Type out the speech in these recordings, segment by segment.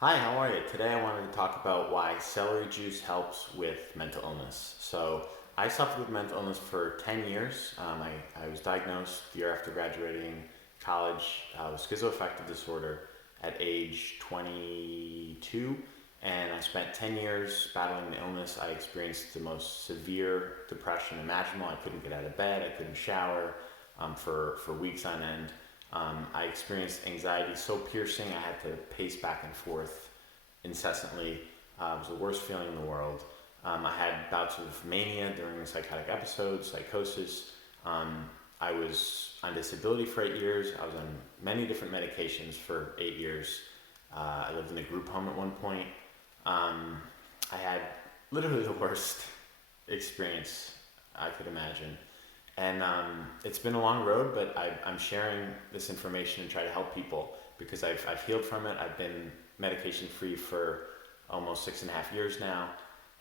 Hi, how are you? Today I wanted to talk about why celery juice helps with mental illness. So, I suffered with mental illness for 10 years. I was diagnosed the year after graduating college with schizoaffective disorder at age 22, and I spent 10 years battling the illness. I experienced the most severe depression imaginable. I couldn't get out of bed, I couldn't shower for weeks on end. I experienced anxiety so piercing I had to pace back and forth incessantly. It was the worst feeling in the world. I had bouts of mania during psychotic episodes, psychosis. I was on disability for 8 years. I was on many different medications for 8 years. I lived in a group home at one point. I had literally the worst experience I could imagine. And it's been a long road, but I'm sharing this information and try to help people because I've healed from it. I've been medication free for almost 6.5 years now.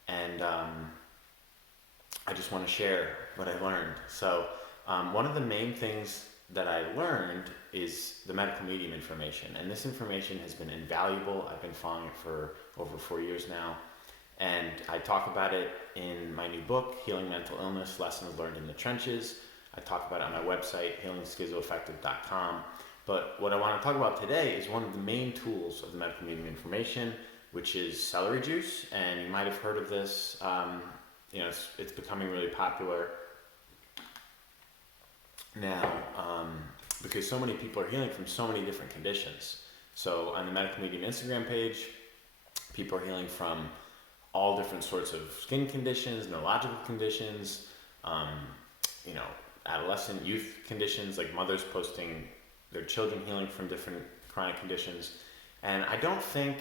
And I just want to share what I learned. So, one of the main things that I learned is the medical medium information. And this information has been invaluable. I've been following it for over 4 years now. And I talk about it in my new book, Healing Mental Illness Lessons Learned in the Trenches. I talk about it on my website, healingschizoaffective.com. But what I want to talk about today is one of the main tools of the medical medium information, which is celery juice. And you might have heard of this. It's becoming really popular now because so many people are healing from so many different conditions. So on the medical medium Instagram page, people are healing from all different sorts of skin conditions, neurological conditions, um, adolescent youth conditions, like mothers posting their children healing from different chronic conditions. And I don't think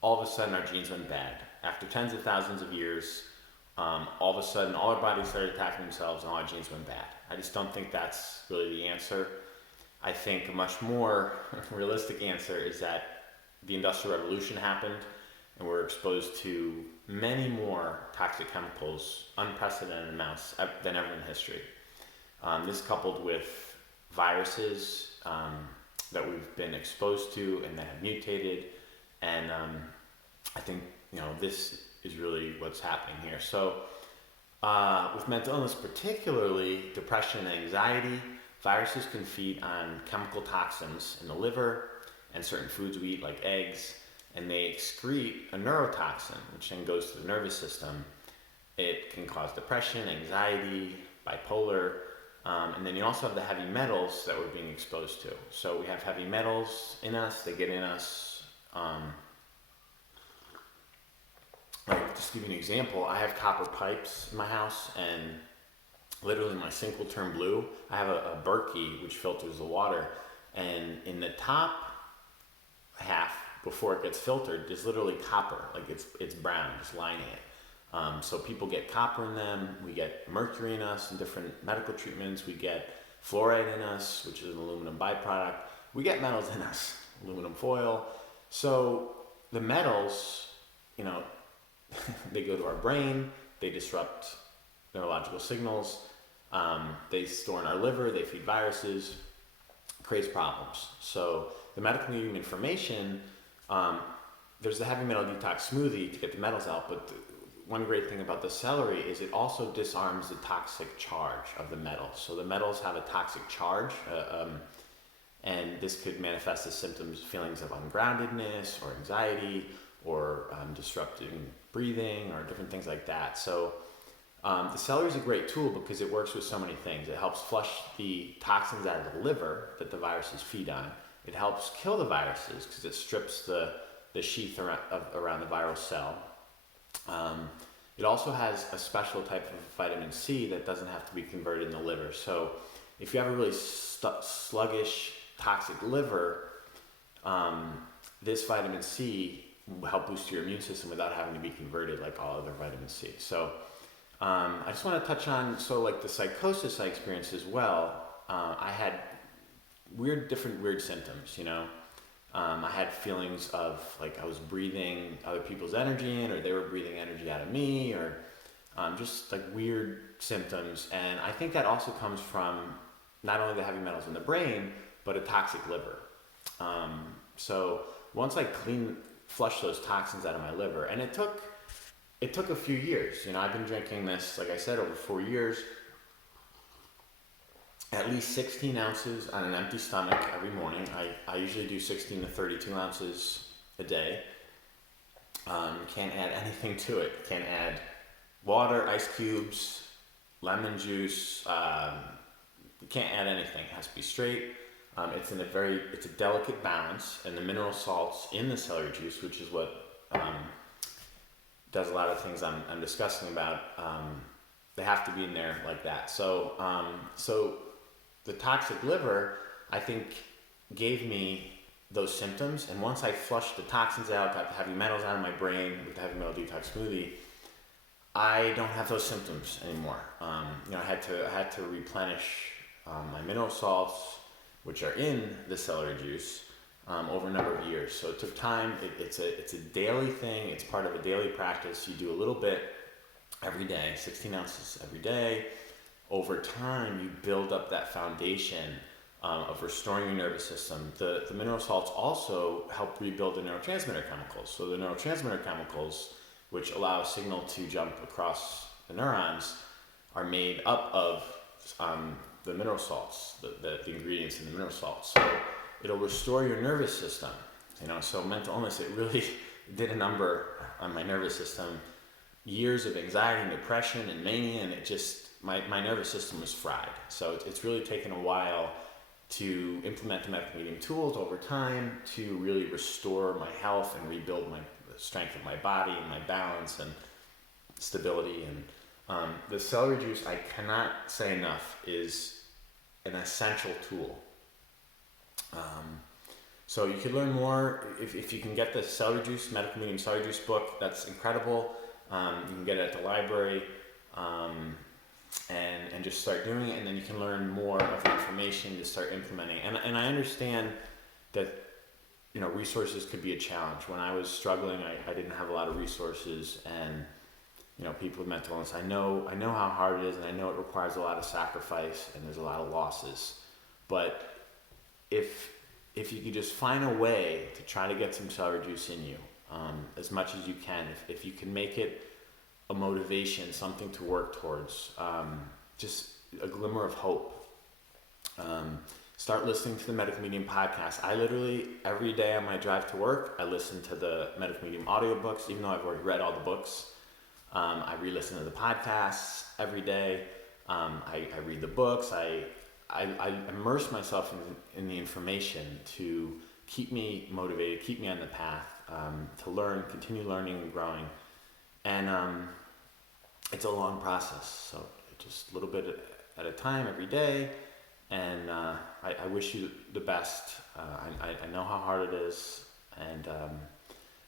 all of a sudden our genes went bad. After tens of thousands of years, all of a sudden all our bodies started attacking themselves and all our genes went bad. I just don't think that's really the answer. I think a much more realistic answer is that the Industrial Revolution happened and we're exposed to many more toxic chemicals, unprecedented amounts than ever in history. This coupled with viruses that we've been exposed to and that have mutated, and I think this is really what's happening here. So, with mental illness, particularly depression and anxiety, viruses can feed on chemical toxins in the liver and certain foods we eat, like eggs, and they excrete a neurotoxin, which then goes to the nervous system. It can cause depression, anxiety, bipolar, and then you also have the heavy metals that we're being exposed to. So we have heavy metals in us, they get in us. Like, just to give you an example, I have copper pipes in my house, and literally my sink will turn blue. I have a Berkey, which filters the water, and in the top half, before it gets filtered, there's literally copper, like it's brown, just lining it. So people get copper in them, we get mercury in us in different medical treatments, we get fluoride in us, which is an aluminum byproduct, we get metals in us, aluminum foil. So the metals, they go to our brain, they disrupt neurological signals, they store in our liver, they feed viruses, creates problems. So the medical medium information, there's the heavy metal detox smoothie to get the metals out, but one great thing about the celery is it also disarms the toxic charge of the metals. So the metals have a toxic charge, and this could manifest as symptoms, feelings of ungroundedness or anxiety or disrupting breathing or different things like that. So the celery is a great tool because it works with so many things. It helps flush the toxins out of the liver that the viruses feed on. It helps kill the viruses because it strips the sheath around the viral cell. It also has a special type of vitamin C that doesn't have to be converted in the liver. So if you have a really sluggish, toxic liver, this vitamin C will help boost your immune system without having to be converted like all other vitamin C. So I just want to touch on, like the psychosis I experienced as well. I had different weird symptoms, I had feelings of like I was breathing other people's energy in, or they were breathing energy out of me, or just like weird symptoms. And I think that also comes from not only the heavy metals in the brain, but a toxic liver. So once I clean flush those toxins out of my liver. And it took a few years. I've been drinking this, like I said, over 4 years, at least 16 ounces on an empty stomach every morning. I usually do 16 to 32 ounces a day. Can't add anything to it. Can't add water, ice cubes, lemon juice. You can't add anything. It has to be straight. It's a delicate balance, and the mineral salts in the celery juice, which is what does a lot of things I'm discussing about, they have to be in there like that. So the toxic liver, I think, gave me those symptoms, and once I flushed the toxins out, got the heavy metals out of my brain with the heavy metal detox smoothie, I don't have those symptoms anymore. I had to replenish my mineral salts, which are in the celery juice, over a number of years. So it took time. It's a daily thing. It's part of a daily practice. You do a little bit every day, 16 ounces every day. Over time, you build up that foundation of restoring your nervous system. The mineral salts also help rebuild the neurotransmitter chemicals. So the neurotransmitter chemicals, which allow a signal to jump across the neurons, are made up of the mineral salts, the ingredients in the mineral salts. So it'll restore your nervous system. So mental illness, it really did a number on my nervous system. Years of anxiety and depression and mania, and it just, my nervous system was fried. So it's really taken a while to implement the medical medium tools over time to really restore my health and rebuild the strength of my body and my balance and stability. And the celery juice, I cannot say enough, is an essential tool. So you can learn more if you can get the celery juice, medical medium celery juice book. That's incredible. You can get it at the library, and just start doing it, and then you can learn more of the information to start implementing. And I understand that resources could be a challenge. When I was struggling, I didn't have a lot of resources, and people with mental illness, I know how hard it is, and I know it requires a lot of sacrifice, and there's a lot of losses. But if you could just find a way to try to get some celery juice in you, as much as you can, if you can make it a motivation, something to work towards, just a glimmer of hope. Start listening to the Medical Medium podcast. I literally, every day on my drive to work, I listen to the Medical Medium audiobooks, even though I've already read all the books. I re-listen to the podcasts every day. I read the books. I immerse myself in the information to keep me motivated, keep me on the path, to learn, continue learning and growing. And it's a long process, so just a little bit at a time every day. And I wish you the best. I know how hard it is, and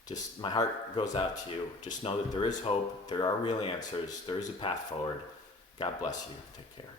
just my heart goes out to you. Just know that there is hope, there are real answers, there is a path forward. God bless you. Take care.